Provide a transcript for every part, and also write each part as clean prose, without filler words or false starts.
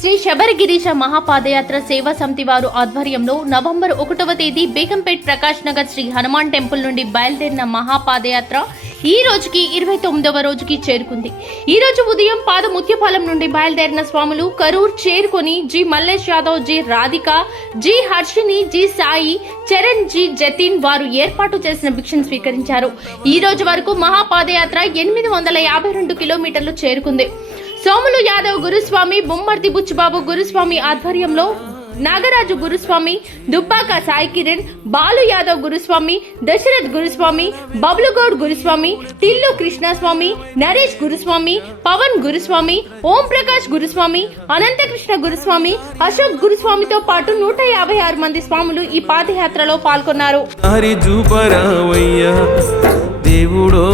శ్రీ శబరిగిరీశ మహాపాదయాత్ర సేవా సమితి వారు ఆధ్వర్యంలో నవంబర్ 1వ తేదీ బేగంపేట్ ప్రకాష్ నగర్ శ్రీ హనుమాన్ టెంపుల్ నుండి బయలుదేరిన మహాపాదయాత్ర ఈ రోజుకి 29వ రోజుకి చేరుకుంది. ఈ రోజు ఉదయం పాదముత్యపాలెం నుండి బయలుదేరిన స్వాములు కరూర్ చేరుకొని G Mallesh Yadav, G Radhika, G Harshini, G Sai, Charan, G Jatin వారు ఏర్పాటు చేసిన భిక్షను స్వీకరించారు. ఈ రోజు వరకు మహాపాదయాత్ర 852 కిలోమీటర్లు చేరుకుంది. సోములు యాదవ్ గురుస్వామి, బొమ్మర్తి బుచ్చిబాబు గురుస్వామి ఆధ్వర్యంలో నాగరాజు గురుస్వామి, దుబ్బాక సాయి కిరణ్, బాలు యాదవ్ గురుస్వామి, దశరథ్ గురుస్వామి, బబ్లుగౌడ్ గురుస్వామి, టిల్లు కృష్ణస్వామి, నరేష్ గురుస్వామి, పవన్ గురుస్వామి, ఓం ప్రకాష్ గురుస్వామి, అనంతకృష్ణ గురుస్వామి, అశోక్ గురుస్వామితో పాటు 156 మంది స్వాములు ఈ పాదయాత్రలో పాల్గొన్నారు. దేవుడో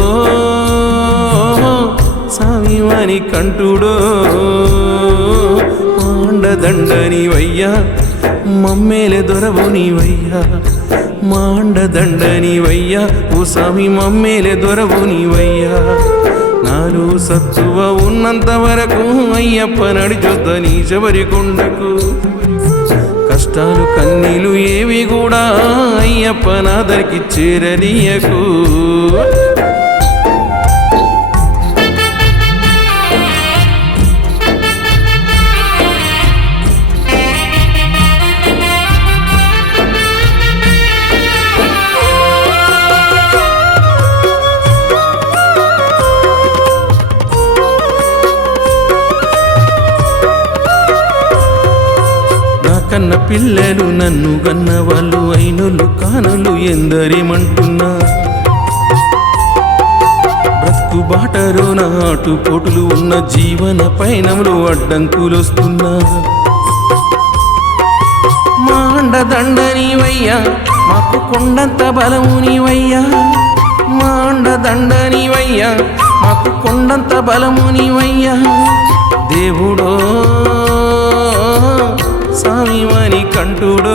సామివాని కంటుడో మాండదండని వయ్యా, మమ్మేలే దొరవు నీవయ్యా, మాండదండని వయ్యా, ఓ సామి మమ్మేలే దొరవు నీవయ్యా. నాలు సత్తువ ఉన్నంత వరకు అయ్యప్ప నడిచొద్ద నీ శబరి కొండకు. కష్టాలు కన్నీలు ఏవి కూడా అయ్యప్ప నాదరికి చేరనీయకు. కన్న పిల్లలు నన్ను కన్న వాళ్ళు అయినోళ్ళు కానులు ఎందరేమంటున్నా. బ్రతుకు బాటలో నాటు పోటులు ఉన్న జీవన పయనంలో అడ్డంకులొస్తున్నా. మాండదండని వయ్యా, మాకు కొండంత బలము నీవయ్యా, మాండదండని వయ్యా, మాకు కొండంత బలము నీవయ్యా. దేవుడో సామివాని కంటుడో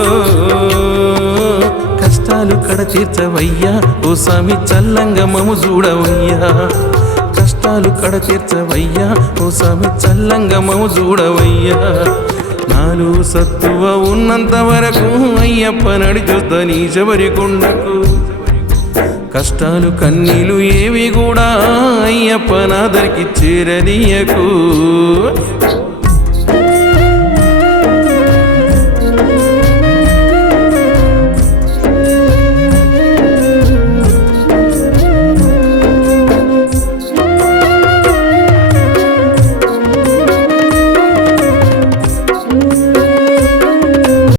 కష్టాలు కడ తీర్చవయ్యా, ఓ సామి చల్లంగా మము చూడవయ్యా. కష్టాలు కడ తీర్చవయ్యా, ఓ సామి చల్లంగా మము చూడవయ్యా. నాలు సత్తువ ఉన్నంత వరకు అయ్యప్ప నడిచొద్ద నీ శబరి కొండకు. కష్టాలు కన్నీలు ఏవి కూడా అయ్యప్ప నాదరికి చేరనీయకు.